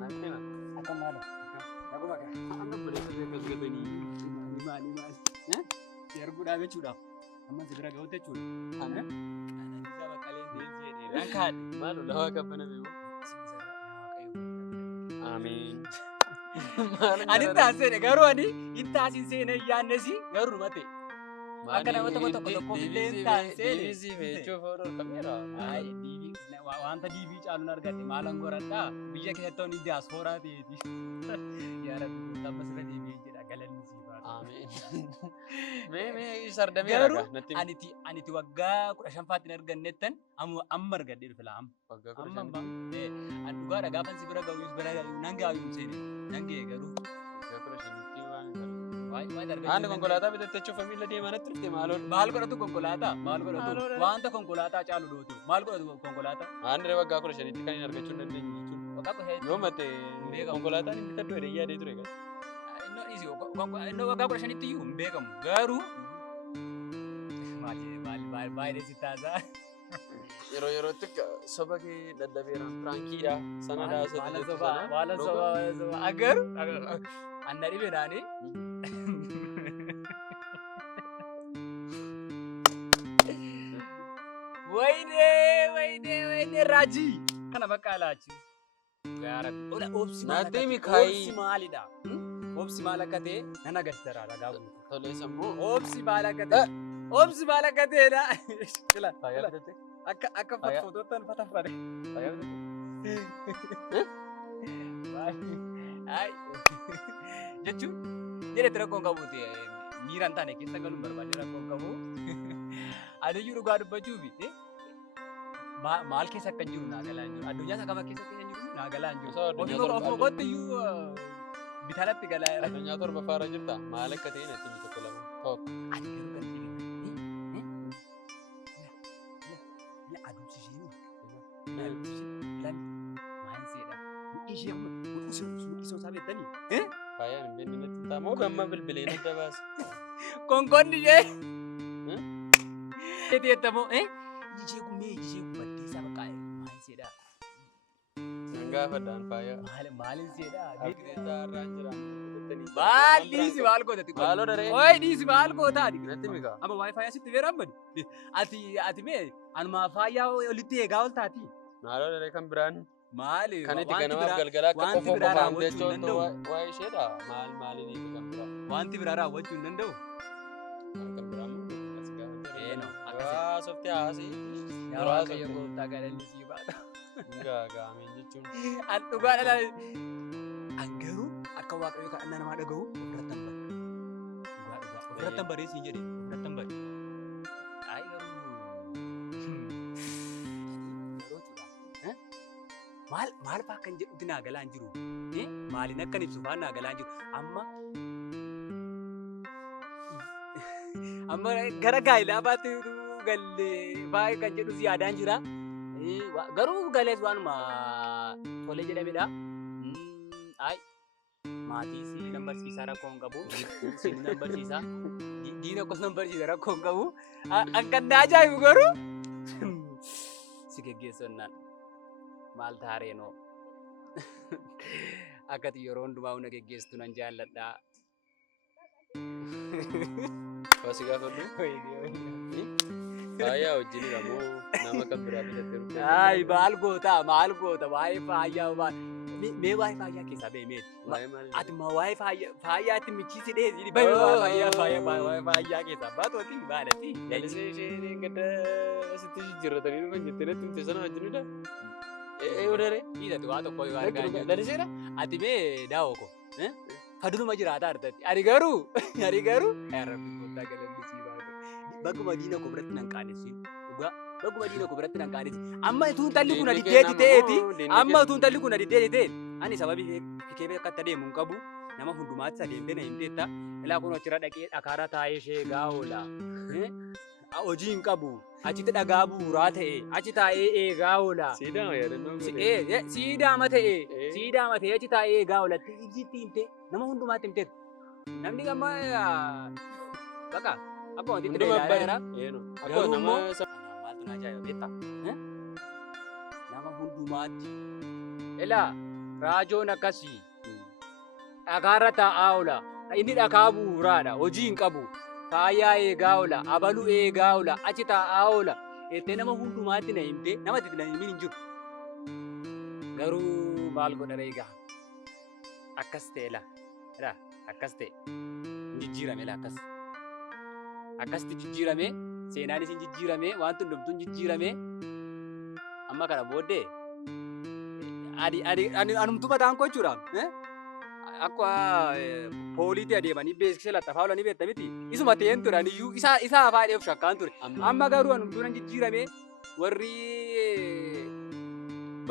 Nanti na. Akka maalo? Naguma ka. Ano ba rin sa kasgatani? Maali. Si arguudhaaf jechuudhaaf. Amma si bira ga'uutti jechuudha. Ana isa bakkaleen deemsee dheeraa. Lankaan maalo lafaa kabbana beeku. Amiin. Ani taasise garuu ani hin taasisee na yaannesi garuu mate. Akka nama tokko illee taasise. Diivii feechuuf ooluu qabeera. Wanta diivii caaluun argatte maalan goradhaa biyya keessatti honi diyaasfooraa ta'eeti. Yaa Rabbi amma sirra deebi'ee jedha galanni sii baatu. Amiin. Mee sardameera natti. Aniti waggaa 15 argannettan amma argadhee dhufe laa amma. Waggaa Amma an dhugaadha gaafan si bira ga'uus bira nan gaa'uun seene nan ga'e garuu. Haanda konkolaataa bitattachuuf miila deemaa natti dhufte maaloon. Maal godhatu konkolaataa? Maal godhatu? Wanta konkolaataa caalu dootu. Maal godhatu konkolaataa? Haanda waggaa 15tti kan hin argachuu hin dandeenye jechuudha. Waggaa 15. Yoo matte konkolaataan hin bitadhu jedhee yaadee ture gaa. Innoo waggaa 15tti iyyuu hin beekamu garuu maal baay'ee si taasaa. Yerootti soba kee daddabeeraan firaankiidha. Sanadhaa Waala soba agaruu anna dhibeedhaanii. Wayne Raji kana bakka alaachi. Obsi maalidha? Obsi maal akka ta'e nan agarsiisa ragaa guutuu. Tolee sammuu. Obsi maal akka ta'edha. Akka footootaan fataffate. Jechuun jedhetti rakkoon qabuuti miiraan taane keessa galuun barbaade rakkoon qabu. Adiyyuu dhugaa dubbachuufi maal keessa akka jiru naa galaa hin jiru. Addunyaa isa kama keessa jiru naa galaa hin jiru. Ofii kottiyyuu bitanatti galaa jira. Addunyaa torba faara jirta maal akka ta'e natti tokko lama tokko. Ani garuu kan jiru aduumsishee maal seedha ishee isoo isaa beektanii faayaan hin beekne natti taamoo gamma bilbilee natti baase. Konkonni ishee teettamoo ishee baddee isaa bakka maal seedha. Gaafadhaan faayaa. Maalin seedha. Biqiltuu irraan jira. Maal dhiisi maal gootati? Maaloo daree. Oye dhiisi maal gootaati? Natti migaa. Amma waa'ee faayaa sitti beeran badi. Ati mee anuma faayaa olitti eegaa ol taati. Maaloo daree kan biraan. Maali? Kan itti ganamaaf galgalaa akka qofoo qofaan jechuun waa'ee isheedha. Maaliin itti kan biraa? Wanti biraa raawwachuu hin danda'u. Kan biraan as gaafate. Eenoo. Waa softee haasii. Yaa waaqayyo gooftaa galanni sii baata. Gaaga'ameen jechuun. An dhugaa dhala. An garuu akka waaqayyo kan namaa dhaga'u ofirratti hin bari. Dhugaa. Ofirratti hin bari siin jedhe ofirratti hin bari. Ayi garuu. Maal fa'aa kan jedhutti naa galaa hin jiru. Maaliin akkan ibsu fa'aa naa galaa hin jiru. Amma gara gaa'ilaa baatti galee baay'ee kan jedhu si yaadaan jira. Garuu galees waanuma tolee jedhamedha. Maatii si nan barsiisaa rakkoo hin qabu. Si nan barsiisaa. Diina akkos nan barsiisa rakkoo hin qabu. Akka adda ajaa'ibu garuu si geggeessannaan maal taareenoo. Akkati yeroo hundumaa hunda geggeessitu nan jaalladha. Waasi gaafadhu. Faayaa wajjinidha moo nama kan biraa bitattee dhufte? Ayi maal goota waa'ee faayaa mee waa'ee faayaa keessaa ba'e meeti? Ati ma waa'ee faayaatti michiisi dheesii bahe waa'ee faayaa keessaa baatooti maalati? Lalisee ishee gadda asitti jijjiirratanii dhufan jettee natti himte sana wajjinidha. Daree? Dhiisati waa tokko yoo argaa jiru. Laliseedha? Ati mee daawoo ko? Faduluma jiraataa artatti. Ani garuu rabbi gooftaa galanni sii baatu. Bagguma diina koo biratti nan qaadessi. Dhugaa bagguma diina koo biratti nan qaadessi. Amma utuu intalli kun adiddeeti ta'eeti. Ani sababii fikee akka itti adeemu hin qabu. Nama hundumaatti adeemtee na himteetta. Ilaa kun achirra dhaqee dhakaarra taa'ee ishee gaa'oola. Hojii hin qabu. Achitti dhagaa bu'uuraa ta'e. Achi taa'ee eegaa oola. Siidaama yaadannoo. Siidaama ta'e achi taa'ee eegaa oola. Ijitti himte nama hundumaatti himteetu. Namni amma bakka akkuma wanti itti dheeraa jira. Garuu immoo maaltu na ajaa'iba beektaa? Nama hundumaatti Ilaa raajoon akkasii dhagaarra taa'aa oola. Inni dhagaa bu'uuraadha. Hojii hin qabu. Faayaa eegaa oola. Abaluu eegaa oola. Achi taa'aa oola. Ettee nama hundumaatti na himtee namatti na himin hin jiru. Garuu maal godha eegaa? Akkas ta'e ilaa akkas ta'e jijjiirame akkas. Akkasitti jijjiirame seenaanis hin jijjiirame wanti hundumtuu hin jijjiirame amma kana booddee anumtu mataan koo jechuudha. Akka pooliitii adeemanii beeksisa laxafaa oolanii beekta miti. Isuma ta'een ture aniyyuu isaa afaan dheefu shakkaan ture. Amma garuu anumtuu nan jijjiirame warri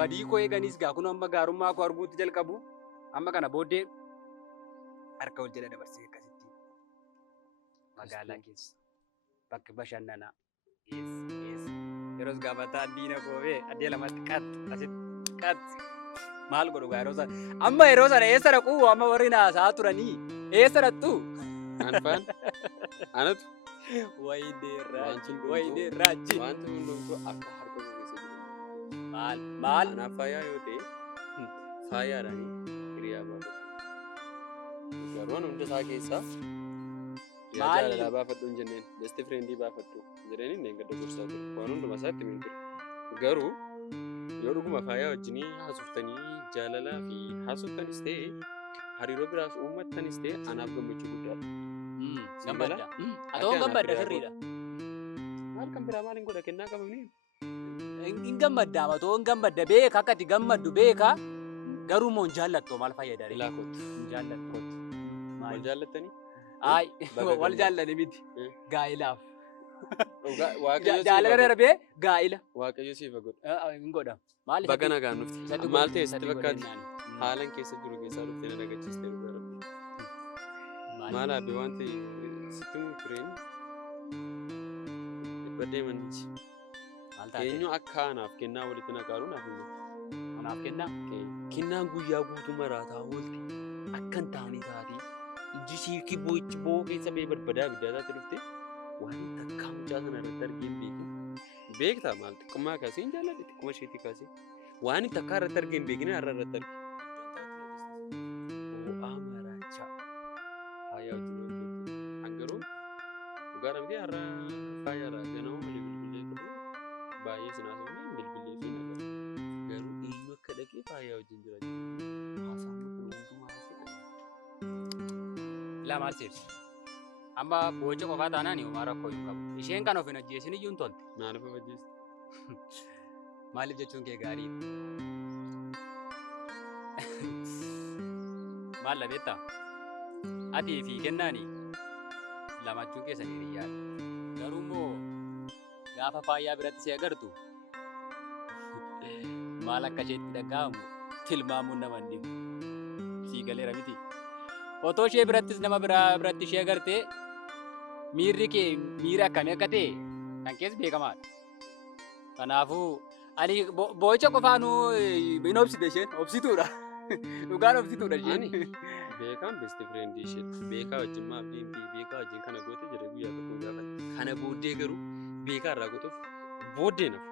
badii koo eeganis gaa kun amma gaarummaa koo arguutti jalqabu. Amma kana booddee harka ol jala dabarsee akkasitti magaalaa keessa bakka bashannanaa yeroos gaafataan diina koobee addee lamatti qat maal godhu gaa yeroo sana amma yeroo sana eessa dhaquu amma warri naasaa turanii eessa dhaqxu Anfaan anatu wayidee raachi wanti hundumtuu akka harka koo keessa jiru. maal Anaaf faayaa yoo ta'e faayaadhaanii hiriyaa baafadhu. Garuu hunda isaa keessaa yaa jaalalaa baafadhu hin jenneen besti friendii baafadhu jedheen inni gadda gorsaa ture. Waan hunduma isaatti himin ture. Garuu yoo dhuguma faayaa wajjinii haasoftaanii jaalalaa fi haasoftanis ta'e hariiroo biraas uummattanis ta'e anaaf gammachuu guddaadha. Gammadda. Atoo gammadda sirriidha. Maal kan biraa maal hin godha kennaa qabamni? Hin gammadda atoo hin gammadda beeka akka ati gammaddu beeka garuu moo hin jaallattu maal fayyada? Ilaa kottu. Hin jaallattu. Wal jaallattanii? Ay wal jaallani miti. Gaa'ilaaf. Waaqayyo Jaalala darbee gaa'ila. Waaqayyo siif godha. Hin godha. Baga nagaan nufti. Maal ta'e sitti fakkaatti? Haalan keessa jiru keessaa dhuftee na dhagachiistee dhugaa rabbi. Maal abbe wanti sitti muu tureen dhibba deemaniiti. Eenyu akka anaaf kennaa walitti naqaaru naaf hin jiru. Anaaf kennaa? Kennaan guyyaa guutuu maraataa oolti. Akkan taanii taatee jisii kiboochi boo keessa bee barbadaa biddaa taate dhuftee waan takkaa mucaa sana irratti argee hin beekin. Beektaa maal xiqqummaa kaasee hin jaalladhe xiqquma isheetii kaasee waan takkaa irratti argee hin beekin har'a irratti arge. Ho'aa marachaa faayaa wajjin hojjetu. Hangaruu dhugaa dhabdee har'a faayaadha ganama malee bilbilee ture baay'ee sinaasofnee bilbilee fi nagara. Garuu eenyu akka dhaqee faayaa wajjin jira Lama seeti. Amma boca qofaa taanaan homaa rakkoo hin qabu. Isheen kan of hin ajjeesin iyyuu hin tolte. Maaliif of ajjeesti? Maaliif jechuun kee gaariidha. Maal labeettaa? Atii fi kennaanii lamachuun keessanii hiriyaadha. Garuu immoo gaafa faayyaa biratti si agartu maal akka isheetti dhaga'amu tilmaamuun nama hin dhibu. Sii galeera miti. Otoo ishee birattis nama biratti ishee agartee miirri kee miira akkamii akka ta'e kan keessa beekamaadha. Kanaafuu ani boo'icha qofaanuu hin obsite isheen obsituudha. Dhugaan obsituudha isheen. Beekaan besti friendii ishee beekaa wajjin maafi beekaa wajjin kana goote jedhee guyyaa tokko gaafate. Kana booddee garuu beekaa irraa gootuuf booddee nafu.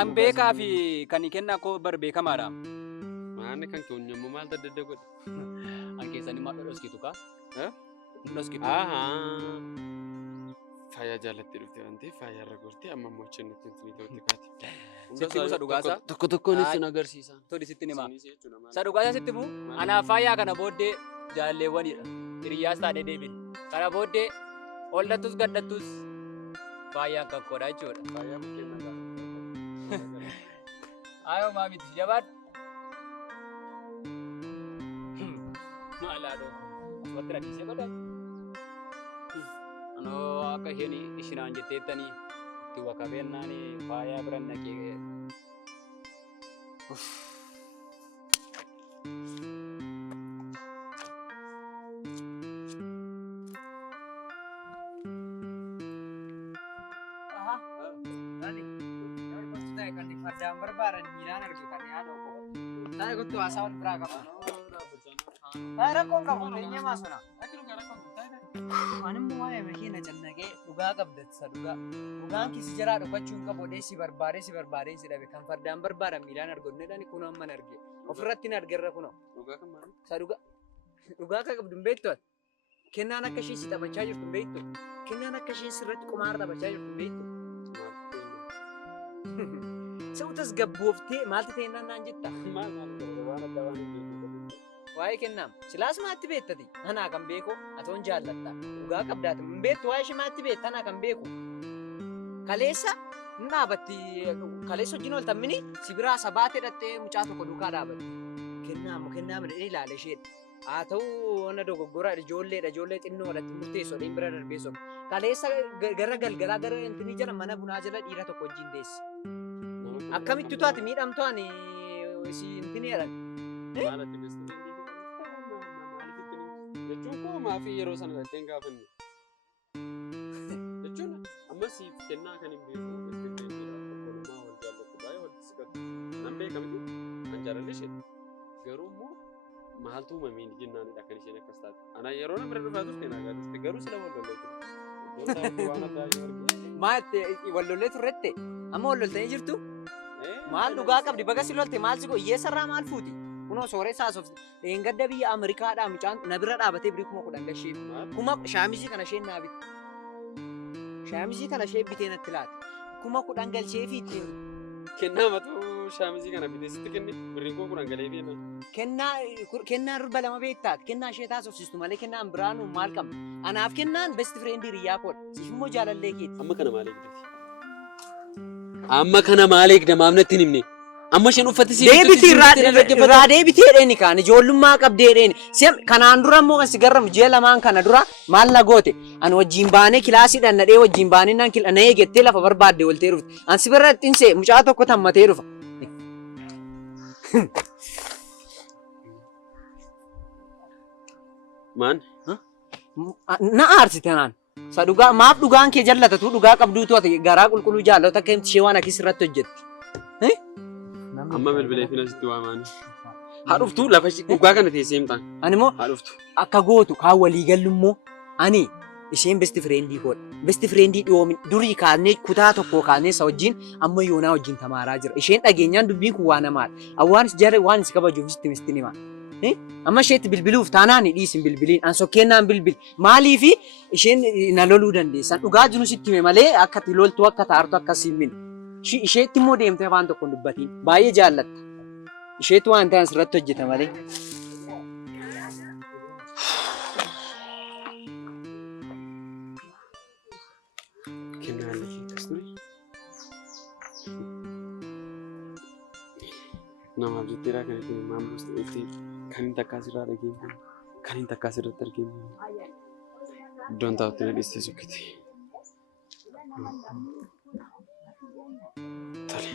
An beekaa fi kan kennaa koo bar beekamaadha. Maanni kan kee unyammoo maal adda adda godhe? An keessanii maal dhoskitu kaa? Dhoskitu. Faayaa jaallatti dhufte waan ta'eef faayaa irra gortee amma immoo isheen nutti hin ta'utti kaati. Sitti buusa dhugaasaa? Tokko tokkoon isin agarsiisa. Toli sitti himaa. Sa dhugaasaa sitti buu? Anaaf faayaa kana booddee jaalleewwanidha. Hiriyyaas taatee deebine. Kana booddee ollattus gaddattus faayaan kan koodha jechuudha. Faayaa mukkeen nagaa. Ayoo maamiti jabaadhu. Maalaadho. Asumatti nadhiisee godhaa. Anoo akka isheen ishinaan jetteettanii itti wakabeennaan faayaa biran naqee. Fardaan barbaadan miilaan argu kan yaada koo. Taa'ee kottu haasaa wal biraa qaba. Taa'ee rakkoon qabu eenyumaa suna. Anammoo waa'ee makiina cannaqee dhugaa qabdatsa dhugaa. Dhugaan kisi jalaa dhokachuu hin qabu si barbaadee si dhabe kan fardaan barbaadan miilaan argonnedhaan kun amman arge. Ofirratti hin argerra kunoo. Dhugaa kan maali? Sa dhugaa. Dhugaa akka qabdu hin beektu ati. Kennaan akka isheen si taphachaa jirtu hin beektu. Kennaan akka isheen sirratti qumaara taphachaa jirtu hin beektu. Sa'uutas gabbooftee maalti ta'e naan jetta? Waan adda waan hin beeku. Waa'ee kennaam. Silaas maatti beektati? Anaa kan beeku atoon jaallatta. Dhugaa qabdaati. Hin beektu waa'ee ishee maatti beekta anaa kan beeku. Kaleessa hin dhaabatti. Kaleessa wajjin ol tammini sibiraa sabaatee dhattee mucaa tokko duukaa dhaabatti. Kennaam dhedhee ilaale isheedha. Haa ta'uu wanna dogoggora ijoollee xinnoo walatti murteessoo dhiin bira darbeessoo. Kaleessa gara galgalaa gara intinii jala mana bunaa jala dhiira tokko wajjin deessi. Akkamitti taati miidhamtoon si intinii jedhan. Maalatti beeksisa? Jechuun koo maafii yeroo sana dhalteen gaafanne. Jechuun amma siif kennaa kan hin beeku. Okkolumaa wal jaallatu baay'ee walitti siqatu. Nan beekamti kan jaalalli ishee. Garuu immoo maaltu uumamee jennaanidha kan isheen akkas taate. Ana yeroo na bira dhufaa turte naa gaadiste garuu sila wal lollee ture. Waan addaa yoo argee. Maatti wal lollee turrette? Amma wal loltanii jirtu? Maal dhugaa qabdi baga si lolte maal si go hiyyeessarraa maal fuuti? Kunoo sooressa haasofti. Gadda biyya Ameerikaadhaa mucaan na bira dhaabatee birii 10,000 gashee. Shaamizii kana isheen naa bitte. Shaamizii kana ishee bitee natti laate. 10,000 galchee fi ittiin. Kennaa matuu shaamizii kana bitee sitti kenne birrii 10,000 galee deema. Kennaa rurba lama beektaati. Kennaa ishee taasofsiistu malee kennaan biraanuu maal qabna? Anaaf kennaan best friend hiriyaa koodha. Siif immoo jaalallee keeti. Amma kana maal eegdati? Amma kana maal eegda maamnatti hin himne? Amma isheen uffatti si deebiti irraa deebitee dheeni kaan ijoollummaa qabdee dheeni. Kanaan dura immoo kan si garramu ji'a lamaan kana dura maal na goote? Ani wajjin baanee kilaasiidhaan nadhee wajjin baanee naan na eegattee lafa barbaadde waltee dhufte. Ani si bira xinsee mucaa tokko tammatee dhufa. Maan? Na aarsite naan. Sa dhugaa maaf dhugaan kee jaallatatu dhugaa qabduutu ati garaa qulqulluu jaallatu akka himti ishee waan akkasii irratti hojjetti. Amma bilbilee fi nasitti waamaani. Haa dhuftu lafa dhugaa kana teessee himtaan. Ani immoo haa dhuftu. Akka gootu kaan walii gallu immoo ani isheen besti fireendii koodha. Besti fireendii dhiyoomin durii kaasnee kutaa tokko kaasnee isa wajjin amma yoonaa wajjin tamaaraa jira. Isheen dhageenyaan dubbiin kun waan namaadha. Awwaanis jara waan si kabajuuf sitti mistin hima. Amma isheetti bilbiluuf taanaan dhiisin bilbiliin an sokkeenaan bilbil maaliifi isheen na loluu dandeessan dhugaa jiru sitti hime malee akka ati loltuu akka taartu akkasiin min isheetti immoo deemtee waan tokko hin dubbatiin baay'ee jaallatta isheetu waan ta'an sirratti hojjeta malee. Namaaf jetteeraa kan ittiin maamloos ta'etti kan hin takkaa sirraa dhageeffamu kan hin takkaa sirratti argeeffamu iddoon taa'utti na dhiistee sukkiti. Tole.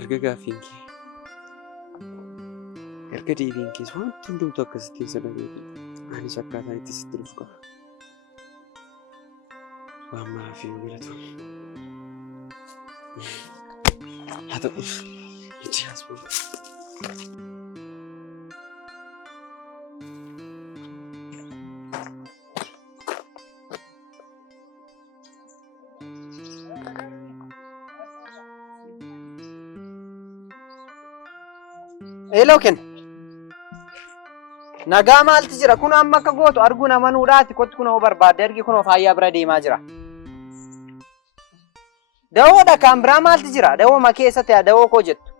Erga gaaffiin kee erga deebiin kees wanti hundumtu akkasittiin sadabeeti anis akkaataa itti sitti dhufu qaba. Waan maraaf yoo galatoome. Haa ta'uuf itti haasbuu. Hello Ken. Nagaa maalti jira? Kun amma akka gootu arguu namanuudhaati kottu kunoo barbaadde argi kunoo faayyaa bira deemaa jira. Dawoodha kan biraa maalti jira? Dawoo ma keessatti dawoo koo jettu.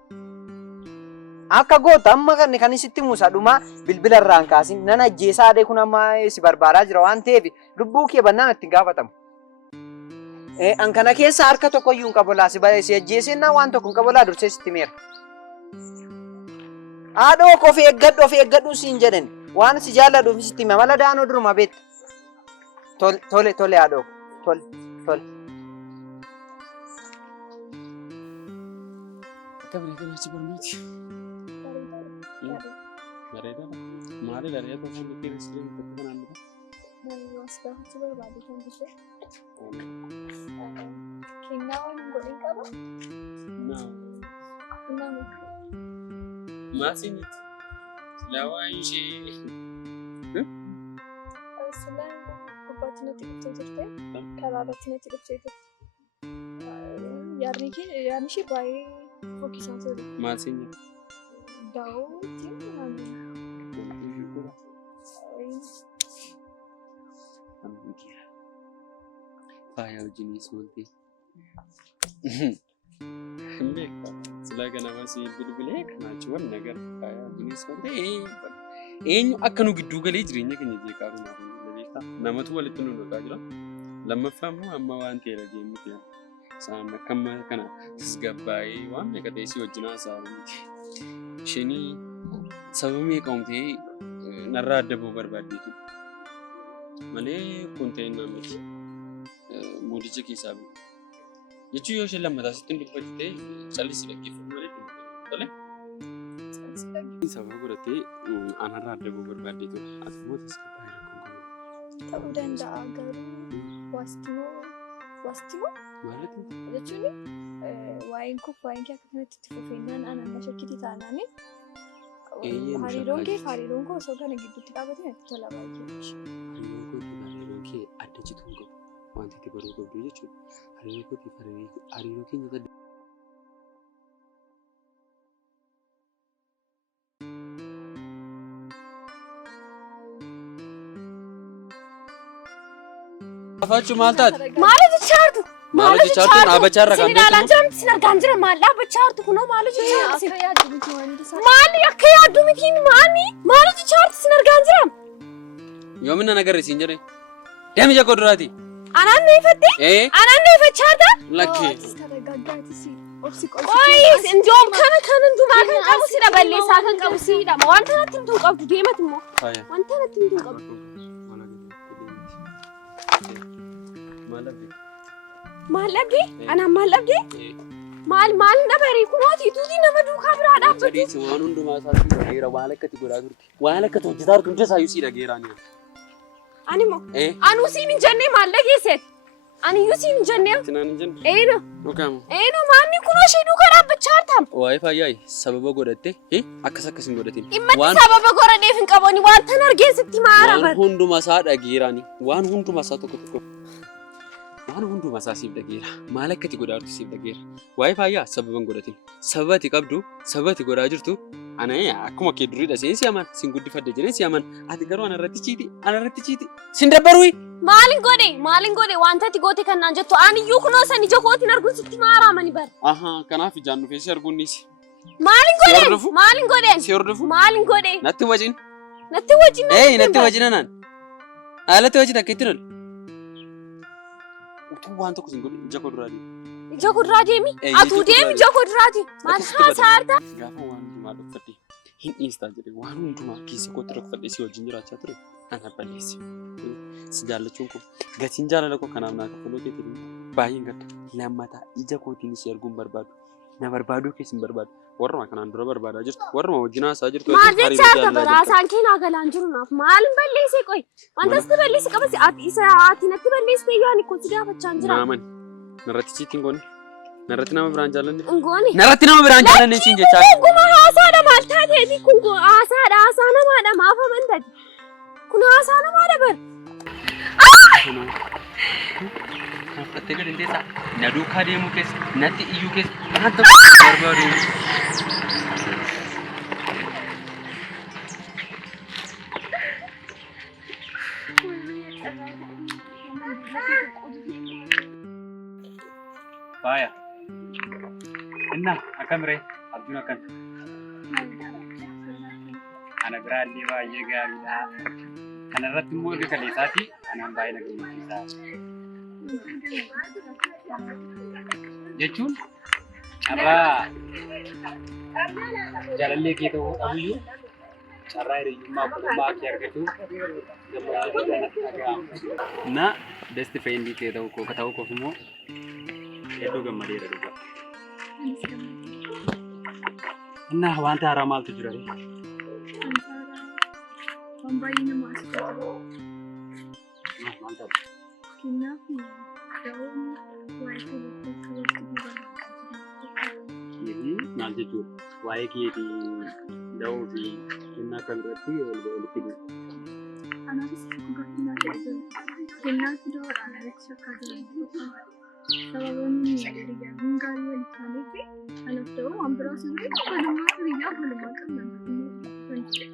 Akka gootu amma kan isitti muusaa dhuma bilbila irraan kaasin nan ajjeesaa dhee kun amma si barbaadaa jira waan ta'eef lubbuu kee bannaan ittiin gaafatamu. An kana keessa harka tokko iyyuu hin qabolaa si ajjeesennaa waan tokko hin qabolaa dursee sitti meera. Haadhoo of eeggadhu siin jedhan waan si jaalladhuuf sitti hima mala daanoo duruma beekta. Tole haadhoo tole. Akka bareedaa achi barnooti. Bareedaa maali dharee tokko kan nuti riskii tokko kanaan dura. Masgaa achi barbaade kan bishee. Kennaa waan hin godhin qaba. Nama. Maasinit lawaan ishee turte. Karaa irratti natti dhuftee turte. Yaadni ishee baay'ee fokkisaa ture. Maal siin jedhu? Daawwitiin faaya wajjinis wanti beekaa silaa kanama si bilbilee kanaachiwwan nagar faaya wajjinis wanti eenyu akka nu gidduu galee jireenya keenya jeeqaa fi beekaa namatu walitti nu dhaqaa jira lammaffaa immoo amma waan ta'e dhageenyu fi isaan akkama kana tasgabbaa'ee waan meeqa ta'e si wajjin haasa'aa miti isheenii sababa meeqa humtee narraa adda ba'uu barbaaddeetu malee kun ta'e naamiti moodicha keessaa bitu jechuun yoo isheen lammataa sitti hin dubbattee callisi dhaggeeffatu malee tolee. Sababa godhattee anarraa adda ba'uu barbaaddeetu ati immoo tasgabbaa'ee rakkoon qabu. ta'uu danda'a garuu waastimoo Maalati? jechuun waa'een koo waa'een kee akka kanatti itti fufeennaan anaan shakkitii taanaan hariiroon koo osoo kana gidduutti dhaabate natti tola baay'ee. Hariiroon kee adda cituu hin qabu. Wanti itti baruu qabdu jechuudha. Hariiroo keenya adda. Afaachu maal taate? Maalitu chaartu? Maalitu chaartu dhaabachaa irra kan beekamu? Sin argaan jira maal dhaabachaa jirtu kunoo maalitu chaartu? Akka yaaddu miti waan isaa. Maali akka yaaddu miti maalitu chaartu sin argaan jira? Yoomina nagarrisiin jedhee. Deemi jakko duraati. Anaan neeffatte? Anaan neeffachaata? Lakkee. Oyi injoom kana hundumaa kan qabu sidha balleessaa kan qabu sidha. Wanta natti himtuu qabdu deematu immoo. Wanta natti himtuu qabdu. Maal dhabdee? Anaan maal dhabdee? Maal dhabarii kunooti tuutii nama duukaa biraa dhaabbatu. Waan hundumaa isaatti dhageera waan akkati godhaa turte. Waan akkati hojjetaa turte hunda isaayyuu si dhageeraani. Ani immoo anuu siin hin jennee maal dhageesseet? Ani iyyuu siin hin jennee. Sinaan hin jenne. Eeno. Dhugaamu. Eeno maanni kunoo ishee duukaa dhaabbachaa jirtam. Waa'ee faayyaa sababa godhatte akkas hin godhatin. Dhimma sababa godhadheef hin qabooni waan tan argeessitti maara bar. Waan hundumaa isaa dhageeraani. Waan hundumaa isaa tokko. Waan hundumaa isaa siif dhageera. Maal akkati godhaa turte siif dhageera. Waa'ee faayyaa sababa hin godhatin. Sababa ati qabdu sababa ati godhaa jirtu ana akkuma kee duriidha seensi aman sin guddifadde jedhee si aman ati garuu anarratti ciiti sin dabbaruuyi. Maalin godhe wanta ati goote kannaan jettu ani iyyuu kunoo san ija kootiin arguun sitti maaramani bar. Kanaaf ijaan dhufee si arguun niisi. Maalin godhe? Si hordofu. Maalin godhe? Natti wajin. Natti wajin anaan. Haalatti wajin akka itti lolu. Utuu waan tokko sin godhe ija koo duraa deemi. Ija koo duraa deemi? Atuu deemi ija koo duraati. Maal haasaarta? Gaafa waan hundumaa dhokfadhe hin dhiistaa jedhe waan hundumaa keessa kootti dhokfadhe si wajjin jiraachaa ture ana balleessi. Si jaallachuun koo gatiin jaalala koo kanaaf naa kaffaluu keetiin baay'een gadda. Lammataa ija kootiin si arguun barbaadu. Na barbaaduu keessa hin barbaadu. Warruma kanaan dura barbaadaa jirtu. Warruma wajjin haasaa jirtu. Maal jechaa qaba haasaan kee naa galaan jiru naaf maal balleessee qoy. Wanta sitti balleessi qabas ati natti balleessitee yoo ani kooti gaafachaa hin jira. Naaman narratti ciitiin goone. Narratti nama biraan jaallanne. Ngoone. Narratti nama biraan jaallanne siin jechaa. Guma haasaadha maal taateeti kun haasaadha haasaa namaadha maaf amantati. Kun haasaa namaadha bar. Kaffattee gadi hin teessaa. Na duukaa deemuu keessa natti iyyuu keessa waan tokko barbaadu. Faaya. Innaa akkam ree? Abduun akkam? Ana biraallee baay'ee gaariidha. Kana irratti immoo erga kaleessaati anaan baay'ee na gammachiisa. Jechuun carraa jaalallee kee ta'uu dhabuyyuu carraa hiriyyummaa ogummaa kee argatu na best friend kee ta'uu koof immoo hedduu gammadeera dhugaa. Innaa wanta haaraa maaltu jira ree? Waan baay'ee nama asirraa jiru. Maal ta'u? Kanaaf daa'imni waa'ee keetii maal jechuudha? Waa'ee keetii da'uu fi kennaa kan biratti walitti dhufu. Anaafis dhugaatii naa ta'e jiru. kennaa fidoodhaan irratti fakkaatan sababoonni hiriyyaan gaarii walitti ta'anii fi kanaaf ta'u waan biraas illee walumaa hiriyaa walumaa qabnan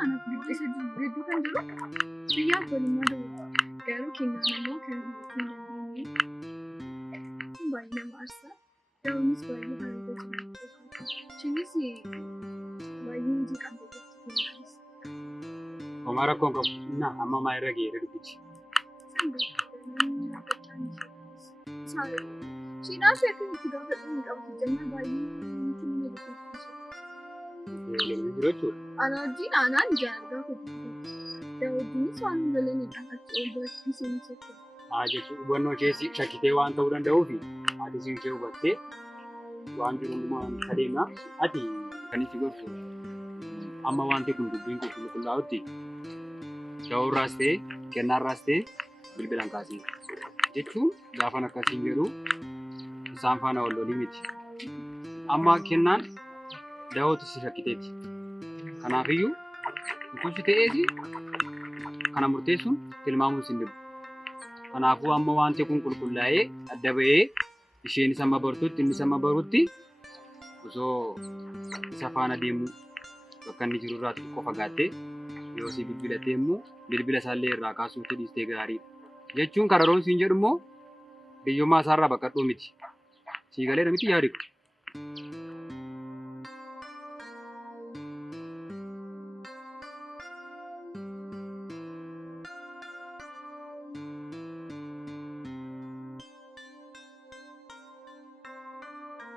kanaaf dubbisa gidduu kan jiru biyyaaf walumaa ta'udha. Garuu kennaan immoo kan hin dandeenye baay'ee nama aarsaa daawwinis baay'ee hariiroo jira. Chinis baay'ee hojii qabda jechuudha kennaanis. Homaa rakkoon qabu innaa amma maa irra ga'eera dubbichi. Siinaa ishee akka itti gaafatan hin qabu jennaan baay'ee kenna Jiru jechuudha. ana wajjin aanaan ijaan gaafatu. Daawwitiinis waan hin galanidha achi ol barsiisanii socho'u. Jechuun hubannoo keessi shakkitee waan ta'uu danda'uu fi ati siin kee hubattee waan jiru hundumaa adeemna. Ati kan itti gorsu amma wanti kun dubbiin qulqullaa'utti ta'urraas ta'e kennaarraas ta'e bilbilaan kaasii jechuun gaafan akkasiin jedhu isaan faana wal lolii miti. Amma kennaan da'ootu si shakkiteeti. Kanaafiyyuu dhukkubsi ta'eesi kana murteessuun tilmaamuun sin dhibu. Kanaafuu amma wanti kun qulqullaa'ee adda ba'ee isheen isa amma bartutti inni isa amma barutti osoo isa faana deemuu bakka inni jiru irraa xiqqoo fagaattee yoo si bilbilatee immoo bilbila isaallee irraa kaasuutti dhiistee gaariidha. Jechuun kararoon siin jedhu immoo biyyummaa isaarraa baqadhuu miti. Sii galeera miti yaadiku.